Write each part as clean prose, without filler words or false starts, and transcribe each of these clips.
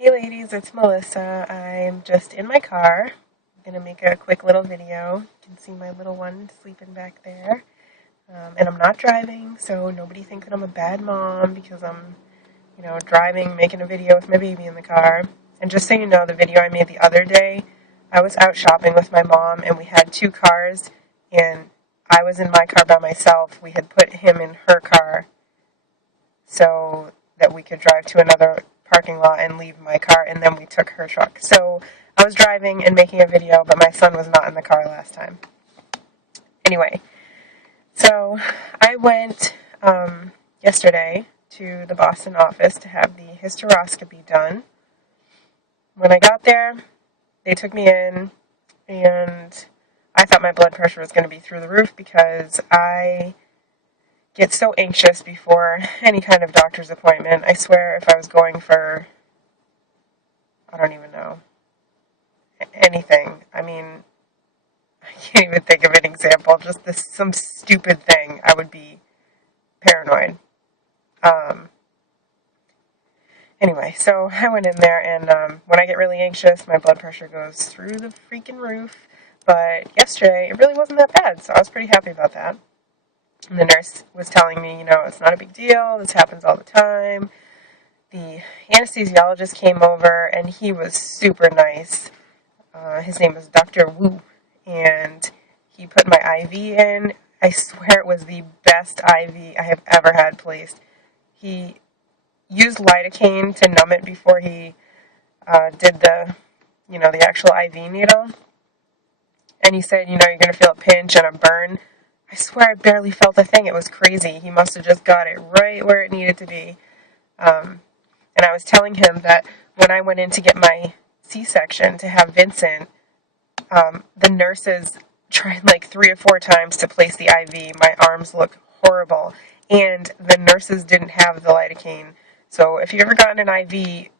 Hey ladies, it's Melissa. I'm just in my car. I'm going to make a quick little video. You can see my little one sleeping back there. And I'm not driving, so nobody think that I'm a bad mom because I'm, driving, making a video with my baby in the car. And just so you know, the video I made the other day, I was out shopping with my mom and we had two cars and I was in my car by myself. We had put him in her car so that we could drive to another parking lot and leave my car, and then we took her truck. So I was driving and making a video, but my son was not in the car last time. Anyway, so I went yesterday to the Boston office to have the hysteroscopy done. When I got there, they took me in, and I thought my blood pressure was going to be through the roof because I get so anxious before any kind of doctor's appointment. I swear if I was going for, I don't even know, anything. I mean, I can't even think of an example. Just some stupid thing, I would be paranoid. Anyway, so I went in there, and when I get really anxious, my blood pressure goes through the freaking roof. But yesterday, it really wasn't that bad, so I was pretty happy about that. And the nurse was telling me, it's not a big deal. This happens all the time. The anesthesiologist came over, and he was super nice. His name was Dr. Wu, and he put my IV in. I swear it was the best IV I have ever had placed. He used lidocaine to numb it before he did the actual IV needle. And he said, you're going to feel a pinch and a burn. I swear I barely felt a thing. It was crazy. He must have just got it right where it needed to be. And I was telling him that when I went in to get my C-section to have Vincent, the nurses tried like 3 or 4 times to place the IV. My arms look horrible. And the nurses didn't have the lidocaine. So if you've ever gotten an IV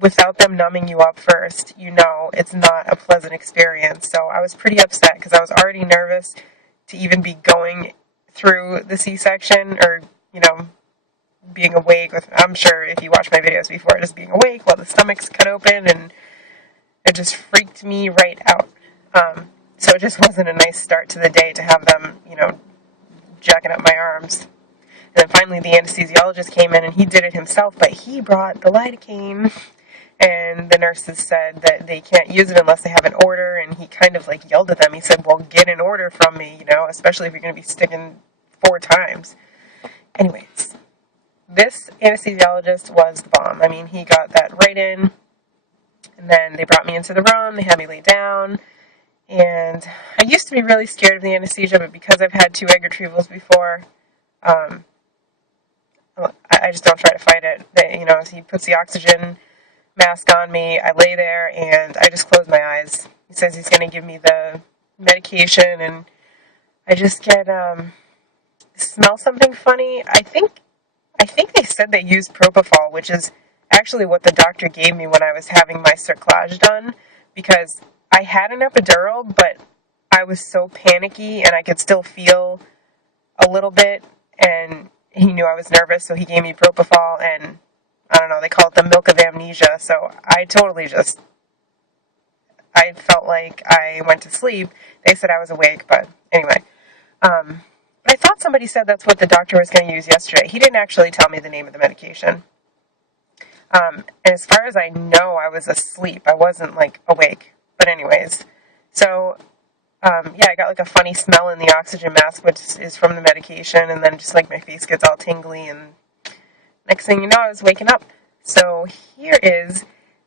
without them numbing you up first, it's not a pleasant experience. So I was pretty upset because I was already nervous to even be going through the C-section or, being awake. I'm sure if you watch my videos before, just being awake while the stomach's cut open, and it just freaked me right out. So it just wasn't a nice start to the day to have them, jacking up my arms. And then finally the anesthesiologist came in and he did it himself, but he brought the lidocaine. And the nurses said that they can't use it unless they have an order, and he kind of like yelled at them. He said, well, get an order from me, especially if you're going to be sticking 4 times. Anyways, this anesthesiologist was the bomb. I mean, he got that right in, and then they brought me into the room, they had me lay down, and I used to be really scared of the anesthesia, but because I've had 2 egg retrievals before, I just don't try to fight it. He puts the oxygen mask on me, I lay there, and I just close my eyes. He says he's going to give me the medication, and I just get, smell something funny. I think they said they used propofol, which is actually what the doctor gave me when I was having my cerclage done, because I had an epidural, but I was so panicky, and I could still feel a little bit, and he knew I was nervous, so he gave me propofol, and I don't know, they call it the milk of amnesia, so I felt like I went to sleep. They said I was awake, but anyway. I thought somebody said that's what the doctor was going to use yesterday. He didn't actually tell me the name of the medication. And as far as I know, I was asleep. I wasn't, awake. But anyways, so, I got, a funny smell in the oxygen mask, which is from the medication, and then just, my face gets all tingly, and next thing you know, I was waking up. So here is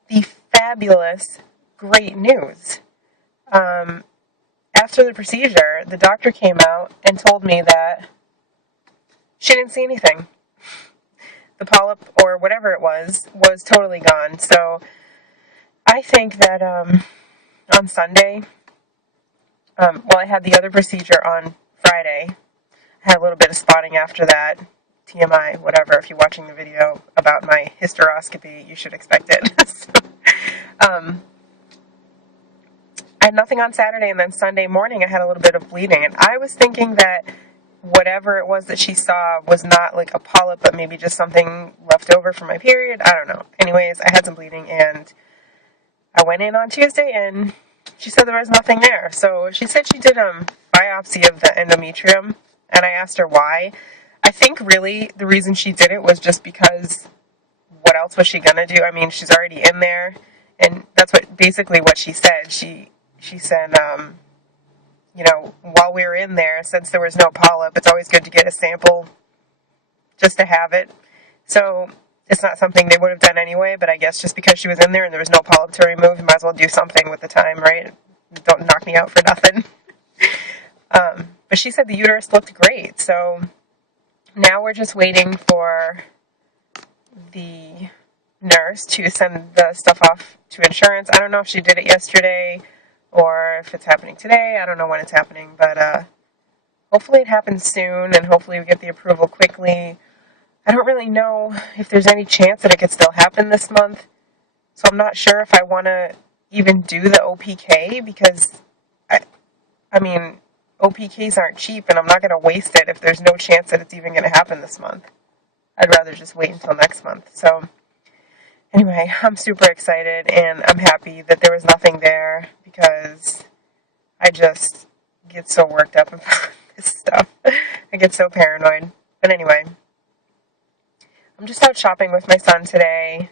the fabulous, great news. After the procedure, the doctor came out and told me that she didn't see anything. The polyp, or whatever it was totally gone. So I think that on Sunday, I had the other procedure on Friday. I had a little bit of spotting after that. TMI, whatever. If you're watching the video about my hysteroscopy, you should expect it. So, I had nothing on Saturday, and then Sunday morning I had a little bit of bleeding, and I was thinking that whatever it was that she saw was not like a polyp, but maybe just something left over from my period. I don't know. Anyways, I had some bleeding, and I went in on Tuesday, and she said there was nothing there. So she said she did a biopsy of the endometrium, and I asked her why. I think really the reason she did it was just because what else was she gonna do? I mean, she's already in there, and that's basically what she said. She said, while we were in there, since there was no polyp, it's always good to get a sample just to have it. So it's not something they would have done anyway, but I guess just because she was in there and there was no polyp to remove, you might as well do something with the time, right? Don't knock me out for nothing. But she said the uterus looked great, so now we're just waiting for the nurse to send the stuff off to insurance. I don't know if she did it yesterday or if it's happening today. I don't know when it's happening, but hopefully it happens soon, and hopefully we get the approval quickly. I don't really know if there's any chance that it could still happen this month, so I'm not sure if I want to even do the OPK, because, I mean, OPKs aren't cheap, and I'm not going to waste it if there's no chance that it's even going to happen this month. I'd rather just wait until next month. So anyway, I'm super excited, and I'm happy that there was nothing there, because I just get so worked up about this stuff. I get so paranoid. But anyway, I'm just out shopping with my son today.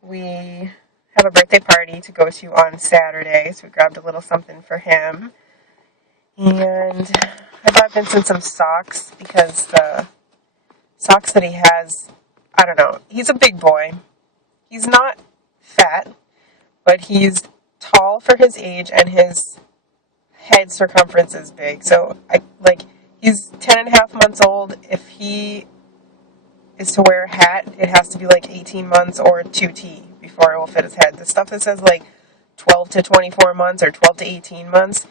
We have a birthday party to go to on Saturday, so we grabbed a little something for him. And I bought Vincent some socks, because the socks that he has, I don't know, he's a big boy. He's not fat, but he's tall for his age, and his head circumference is big. So, he's 10 and a half months old. If he is to wear a hat, it has to be 18 months or 2T before it will fit his head. The stuff that says 12 to 24 months or 12 to 18 months,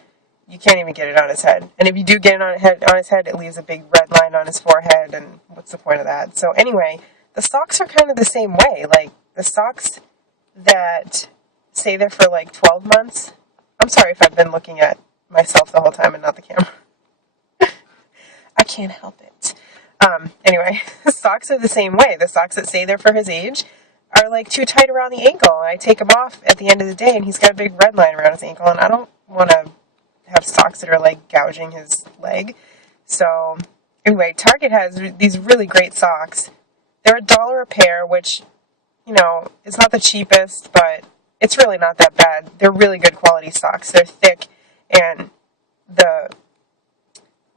you can't even get it on his head. And if you do get it on his head, it leaves a big red line on his forehead, and what's the point of that? So anyway, the socks are kind of the same way. The socks that say they're for 12 months. I'm sorry if I've been looking at myself the whole time and not the camera. I can't help it. Anyway, the socks are the same way. The socks that say they're for his age are too tight around the ankle, and I take them off at the end of the day, and he's got a big red line around his ankle, and I don't want to have socks that are gouging his leg. So anyway, Target has these really great socks. They're $1 a pair, which, is not the cheapest, but it's really not that bad. They're really good quality socks. They're thick, and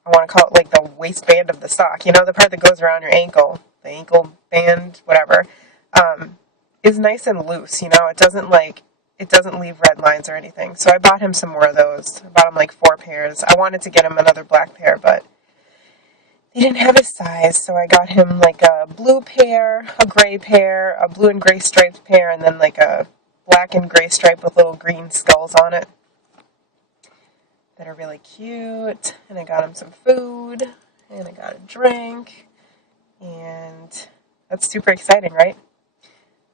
I want to call it the waistband of the sock, the part that goes around your ankle, the ankle band, whatever, is nice and loose, it doesn't leave red lines or anything. So I bought him some more of those. I bought him 4 pairs. I wanted to get him another black pair, but they didn't have his size, so I got him a blue pair, a gray pair, a blue and gray striped pair, and then a black and gray stripe with little green skulls on it that are really cute. And I got him some food, and I got a drink, and that's super exciting, right?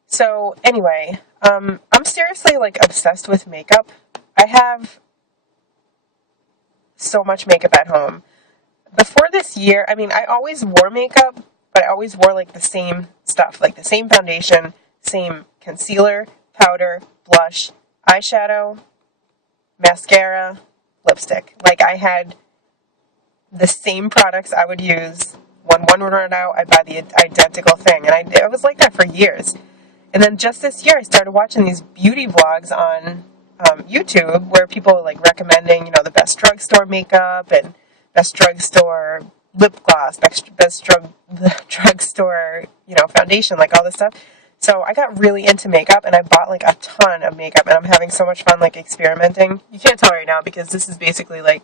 So anyway, I'm seriously obsessed with makeup. I have so much makeup at home. Before this year, I always wore makeup, but I always wore the same stuff, the same foundation, same concealer, powder, blush, eyeshadow, mascara, lipstick. I had the same products I would use. When one would run out, I'd buy the identical thing, and I was like that for years. And then just this year, I started watching these beauty vlogs on YouTube, where people are recommending, the best drugstore makeup and best drugstore lip gloss, best drugstore, foundation, all this stuff. So I got really into makeup, and I bought a ton of makeup, and I'm having so much fun experimenting. You can't tell right now, because this is basically the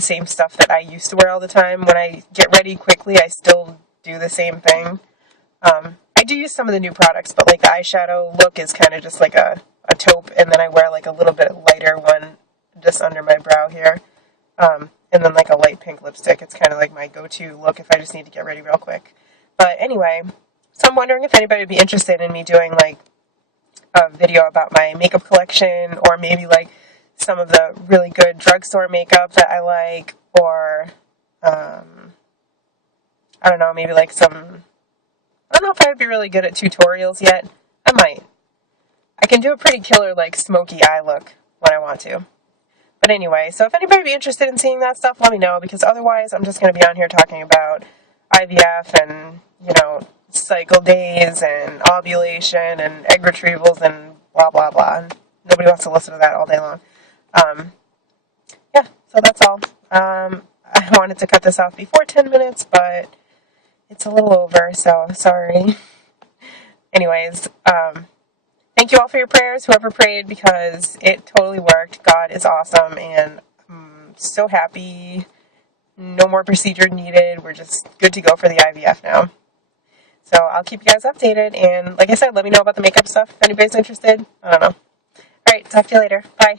same stuff that I used to wear all the time. When I get ready quickly, I still do the same thing. I do use some of the new products, but the eyeshadow look is kind of just a taupe, and then I wear a little bit lighter one just under my brow here. And then a light pink lipstick. It's kind of my go-to look if I just need to get ready real quick. But anyway, so I'm wondering if anybody would be interested in me doing a video about my makeup collection, or maybe some of the really good drugstore makeup that I like, or I don't know, maybe like some, I don't know if I would be really good at tutorials yet. I might. I can do a pretty killer, like, smoky eye look when I want to. But anyway, so if anybody would be interested in seeing that stuff, let me know, because otherwise I'm just going to be on here talking about IVF and, cycle days and ovulation and egg retrievals and blah, blah, blah. And nobody wants to listen to that all day long. Yeah, so that's all. I wanted to cut this off before 10 minutes, but it's a little over, so sorry. Anyways, thank you all for your prayers, whoever prayed, because it totally worked. God is awesome, and I'm so happy. No more procedure needed. We're just good to go for the IVF now. So I'll keep you guys updated, and like I said, let me know about the makeup stuff if anybody's interested. I don't know. Alright, talk to you later. Bye.